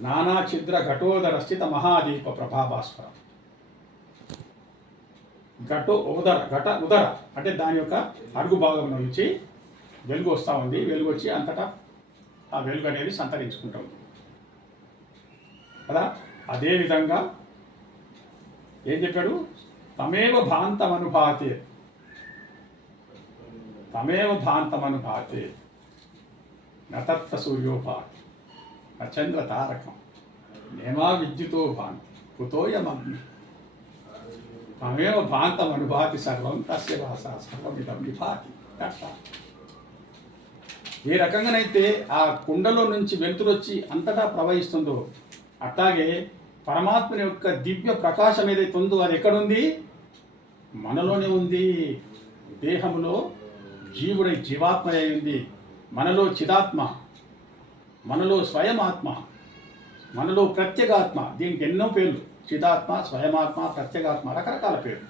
నానా ఛిద్ర ఘటోదర స్థిత మహాదీప ప్రభాభాస్వరం. ఉదర అంటే దాని యొక్క అడుగు భాగంలో నుంచి వెలుగు వస్తూ ఉంది. వెలుగు వచ్చి అంతటా ఆ వెలుగు అనేది సంతరించుకుంటూ ఉంది కదా. అదేవిధంగా ఏం చెప్పాడు? తమేవ భాంతమనుభాతే, తమేవ భాంతమనుభాతే నతత్ర సూర్యోభాతి నచంద్ర తారకం నేమా విద్యుతో భాంతి కుతోయమగ్ని తమేవ భాంతమనుభాతి సర్వం తస్య భాష సర్వమిదం విభాతి. అట్లా ఏ రకంగానైతే ఆ కుండలో నుంచి వెలుతురొచ్చి అంతటా ప్రవహిస్తుందో అట్లాగే పరమాత్మని యొక్క దివ్య ప్రకాశం ఏదైతే ఉందో అది ఎక్కడుంది? మనలోనే ఉంది. దేహములో జీవుడై జీవాత్మ అయి ఉంది. మనలో చిదాత్మ, మనలో స్వయమాత్మ, మనలో ప్రత్యేగాత్మ. దీనికి ఎన్నో పేర్లు. చిదాత్మ, స్వయమాత్మ, ప్రత్యేగాత్మ, రకరకాల పేర్లు.